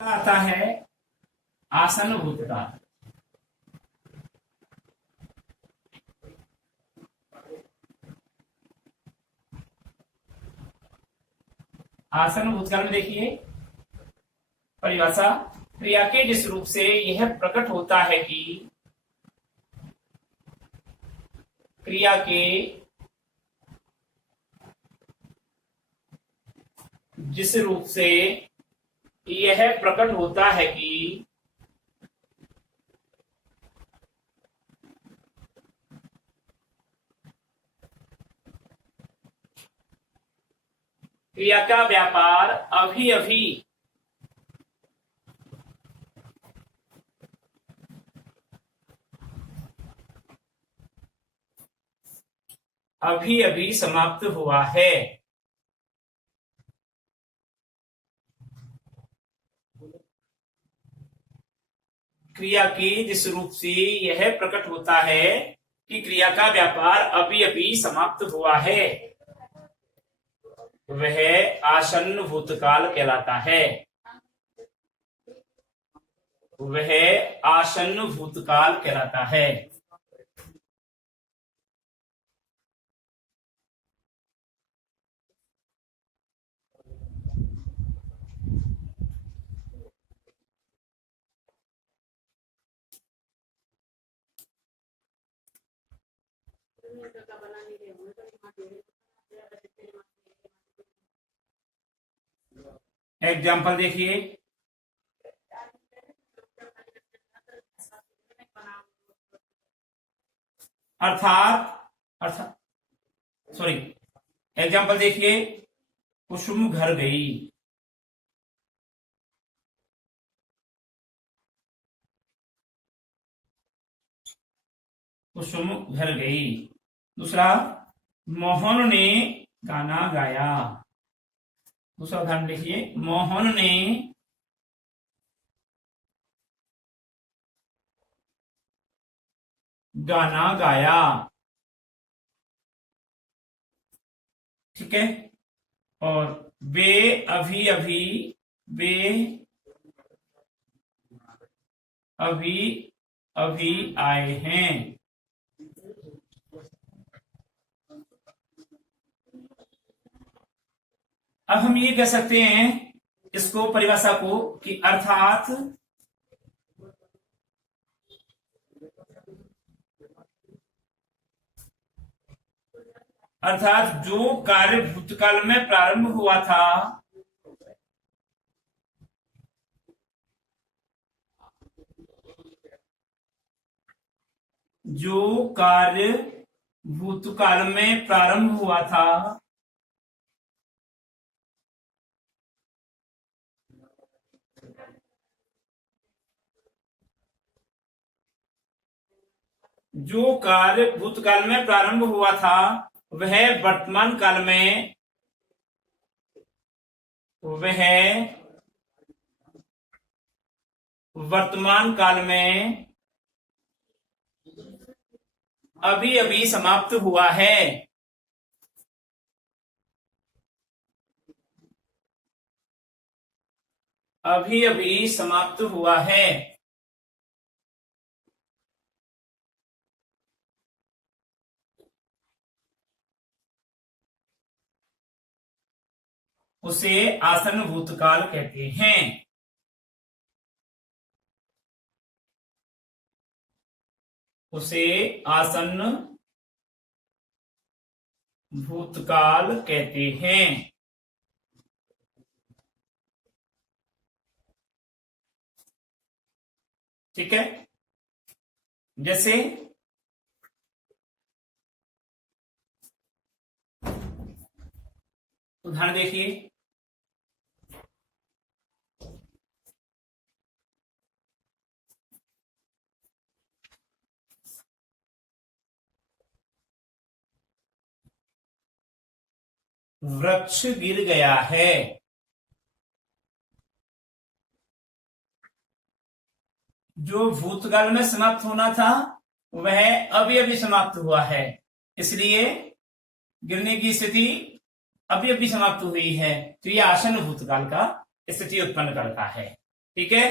आता है आसन भूतकाल। आसन भूतकाल में देखिए परिभाषा, क्रिया के जिस रूप से यह प्रकट होता है कि क्रिया के जिस रूप से यह प्रकट होता है कि क्रिया का व्यापार अभी अभी समाप्त हुआ है। क्रिया के जिस रूप से यह प्रकट होता है कि क्रिया का व्यापार अभी अभी समाप्त हुआ है, वह आसन्न भूतकाल कहलाता है। वह आसन्न भूतकाल कहलाता है। एग्जाम्पल देखिए, अर्थात सॉरी, एग्जाम्पल देखिए, कुसुम घर गई। कुसुम घर गई। दूसरा, मोहन ने गाना गाया। दूसरा उदाहरण देखिए, मोहन ने गाना गाया। ठीक है। और वे अभी अभी आए हैं। अब हम ये कह सकते हैं इसको, परिभाषा को, कि अर्थात जो कार्य भूतकाल में प्रारंभ हुआ था, जो कार्य भूतकाल में प्रारंभ हुआ था, जो कार्य भूतकाल में प्रारंभ हुआ था, वह वर्तमान काल में अभी अभी समाप्त हुआ है। अभी अभी समाप्त हुआ है। उसे आसन्न भूतकाल कहते हैं। उसे आसन्न भूतकाल कहते हैं। ठीक है। जैसे उदाहरण देखिए, वृक्ष गिर गया है। जो भूतकाल में समाप्त होना था, वह अभी अभी समाप्त हुआ है, इसलिए गिरने की स्थिति अभी अभी समाप्त हुई है, तो यह आसन्न भूतकाल का स्थिति उत्पन्न करता है। ठीक है।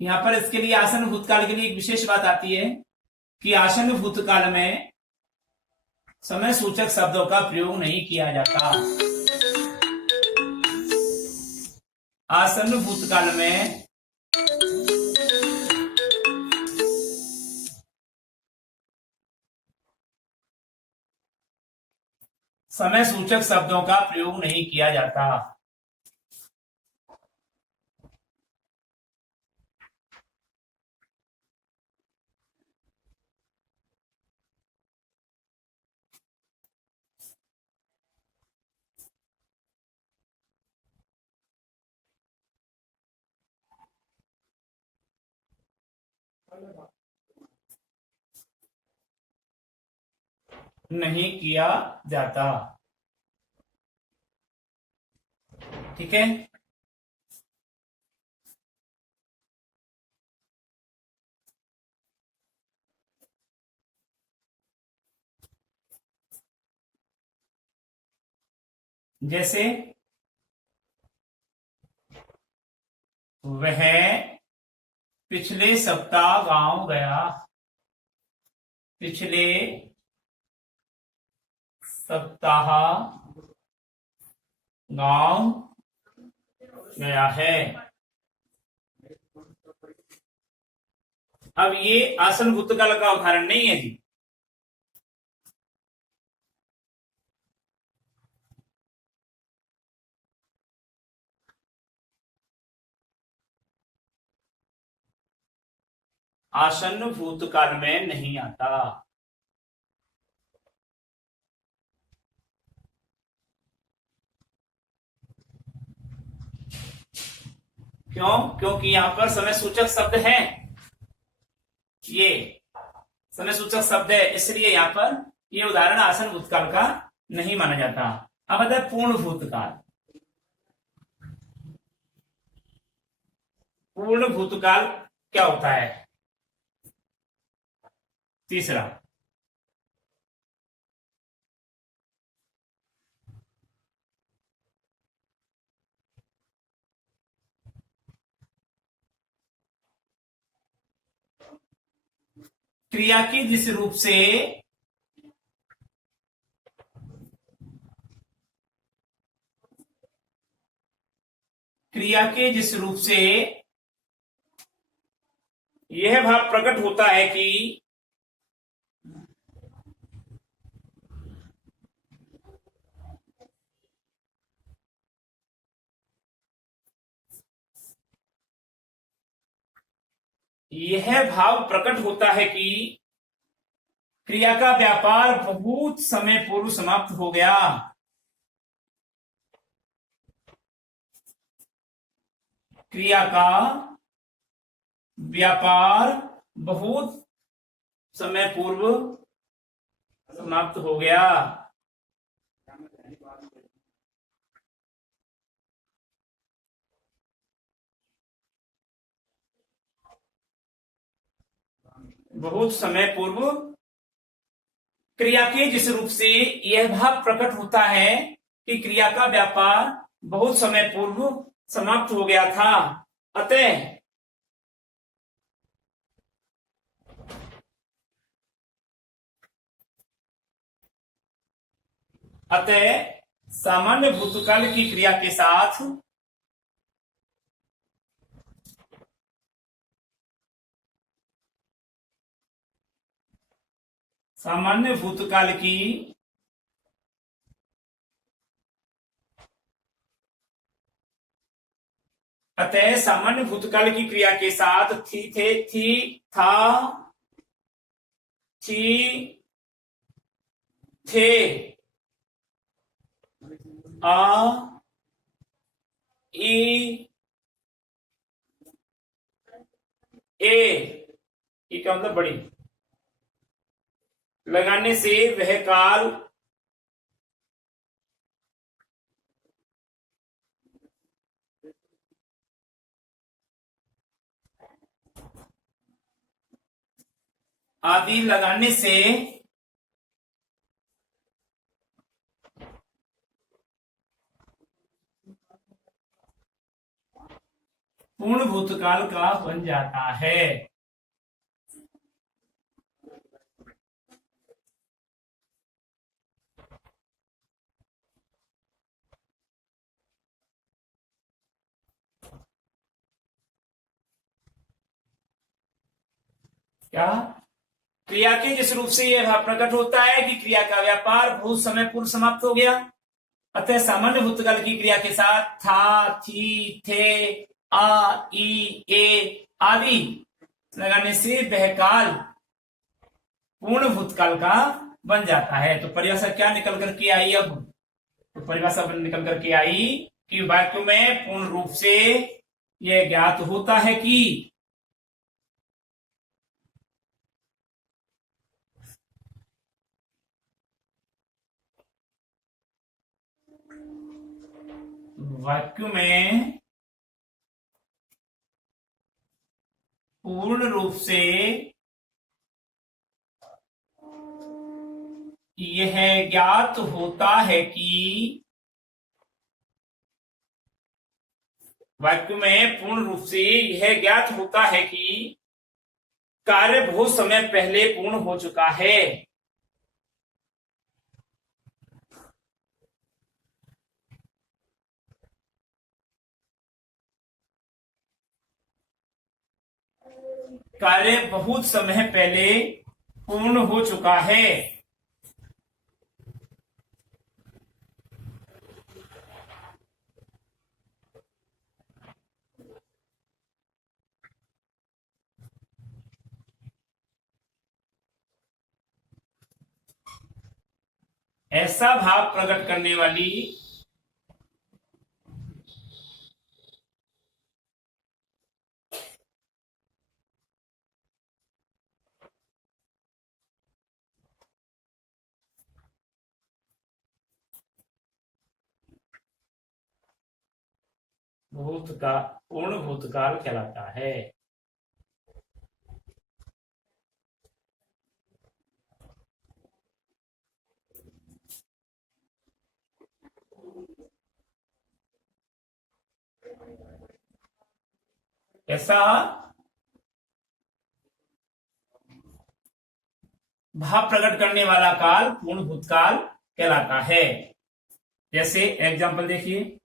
यहां पर इसके लिए आसन भूतकाल के लिए एक विशेष बात आती है कि आसन भूतकाल में समय सूचक शब्दों का प्रयोग नहीं किया जाता। आसन भूतकाल में समय सूचक शब्दों का प्रयोग नहीं किया जाता। नहीं किया जाता। ठीक है। जैसे वह पिछले सप्ताह गांव गया। पिछले सप्ताह गांव गया है। अब ये आसन भूतकाल का उदाहरण नहीं है जी। आसन भूतकाल में नहीं आता। क्यों? क्योंकि यहां पर समय सूचक शब्द है। ये समय सूचक शब्द है, इसलिए यहां पर ये उदाहरण आसन भूतकाल का नहीं माना जाता। अब आता है पूर्ण भूतकाल। पूर्ण भूतकाल क्या होता है? तीसरा, क्रिया के जिस रूप से यह भाव प्रकट होता है कि क्रिया का व्यापार बहुत समय पूर्व समाप्त हो गया। क्रिया का व्यापार बहुत समय पूर्व समाप्त हो गया। बहुत समय पूर्व क्रिया के जिस रूप से यह भाव प्रकट होता है कि क्रिया का व्यापार बहुत समय पूर्व समाप्त हो गया था। अतः सामान्य भूतकाल की क्रिया के साथ सामान्य भूतकाल की अतः सामान्य भूतकाल की क्रिया के साथ थी, थे, थी, था, थी, थे, आ, ई, ए, ये क्या मतलब? बड़ी लगाने से वह काल आदि लगाने से पूर्ण भूतकाल का बन जाता है। क्या क्रिया के जिस रूप से यह भाव प्रकट होता है कि क्रिया का व्यापार बहुत समय पूर्व समाप्त हो गया, अतः सामान्य भूतकाल की क्रिया के साथ था, थी, थे, आ, ई, ए आदि लगाने से वह काल पूर्ण भूतकाल का बन जाता है। तो परिभाषा क्या निकल करके आई अब? तो परिभाषा निकल करके आई कि वाक्य में पूर्ण रूप से यह ज्ञात होता है कि वाक्य में पूर्ण रूप से यह ज्ञात होता है कि वाक्य में पूर्ण रूप से यह ज्ञात होता है कि कार्य बहुत समय पहले पूर्ण हो चुका है। कार्य बहुत समय पहले पूर्ण हो चुका है। ऐसा भाव प्रकट करने वाली भूतकाल पूर्ण भूतकाल कहलाता है। ऐसा भाव प्रकट करने वाला काल पूर्ण भूतकाल कहलाता है। जैसे एग्जाम्पल देखिए,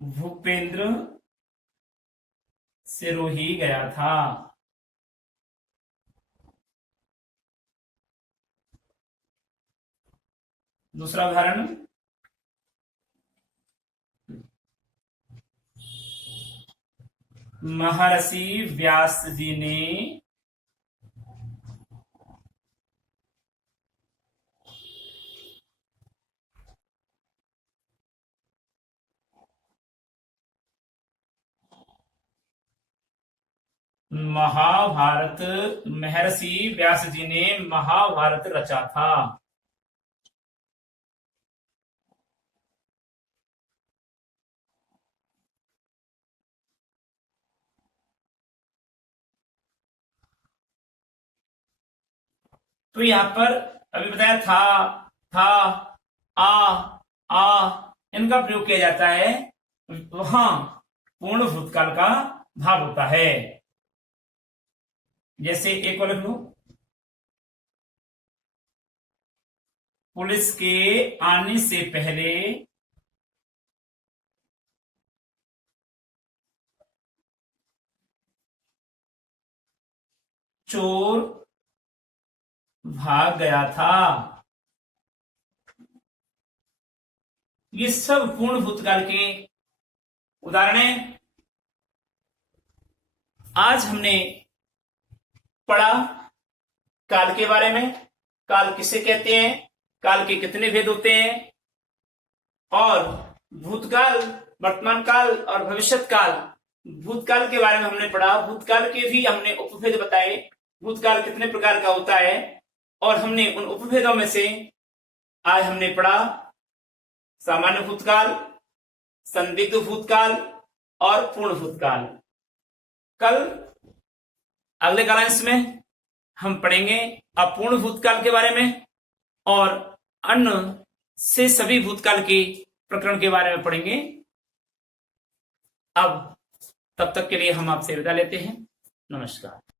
भूपेंद्र सिरोही गया था। दूसरा उदाहरण, महर्षि व्यास जी ने महर्षि व्यास जी ने महाभारत रचा था। तो यहां पर अभी बताया था, आ इनका प्रयोग किया जाता है, वहां पूर्ण भूतकाल का भाव होता है। जैसे एक और लिख लो, पुलिस के आने से पहले चोर भाग गया था। ये सब पूर्ण भूतकाल के उदाहरण हैं। आज हमने पढ़ा काल के बारे में, काल किसे कहते हैं, काल के कितने भेद होते हैं, और भूतकाल, वर्तमान काल और भविष्यत काल। भूतकाल के बारे में हमने पढ़ा, भूतकाल के भी हमने उपभेद बताए, भूतकाल कितने प्रकार का होता है, और हमने उन उपभेदों में से आज हमने पढ़ा सामान्य भूतकाल, संदिग्ध भूतकाल और पूर्ण भूतकाल। कल अगले क्लास में हम पढ़ेंगे अपूर्ण भूतकाल के बारे में और अन्य से सभी भूतकाल के प्रकरण के बारे में पढ़ेंगे। अब तब तक के लिए हम आपसे विदा लेते हैं। नमस्कार।